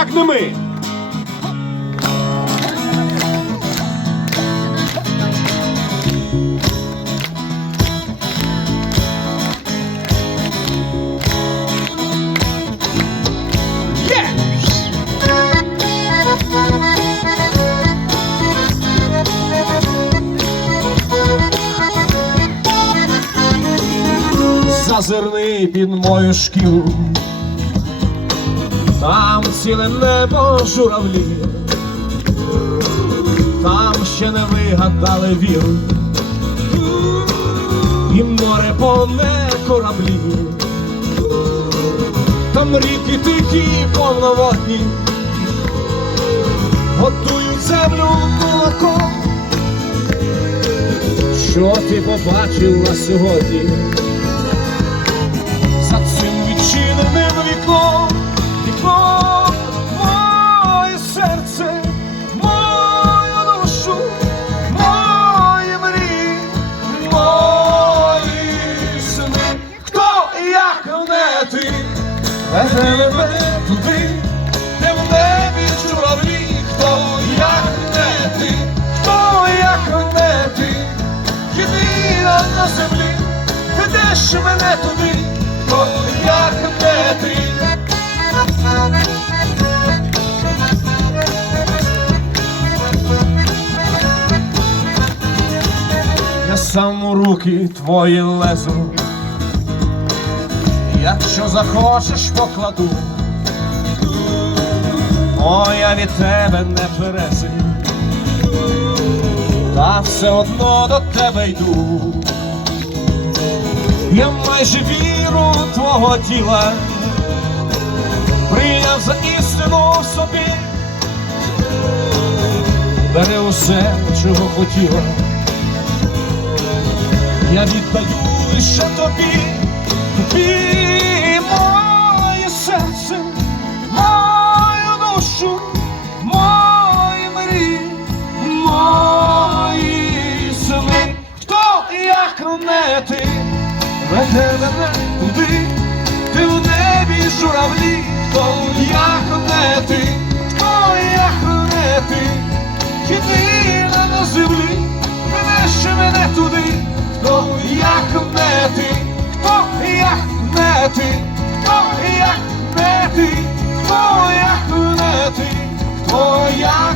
як не ми? Зазирни під мою шкіру, там ціле небо журавлі, там ще не вигадали віру, і море повне кораблі, там ріки тихі повноводні, готують землю молоком. Що ти побачив на сьогодні? Мене туди, де в небі журавлі, хто як не ти, хто як не ти, єдина на землі, ведеш мене туди, хто як не ти. Я сам у руки твої лезу, якщо захочеш, покладу, О, я від тебе не перезим, та все одно до тебе йду. Я майже віру твого тіла, прийняв за істину в собі, бери усе, чого хотіла. Я віддаю лише тобі, тобі як не ти, веде мене туди, ти в небі журавлі, як не ти, як не ти, єдина на землі, ведеш мене туди, хто як не ти, хто як не ти, хто як не ти, хто як не ти, хто як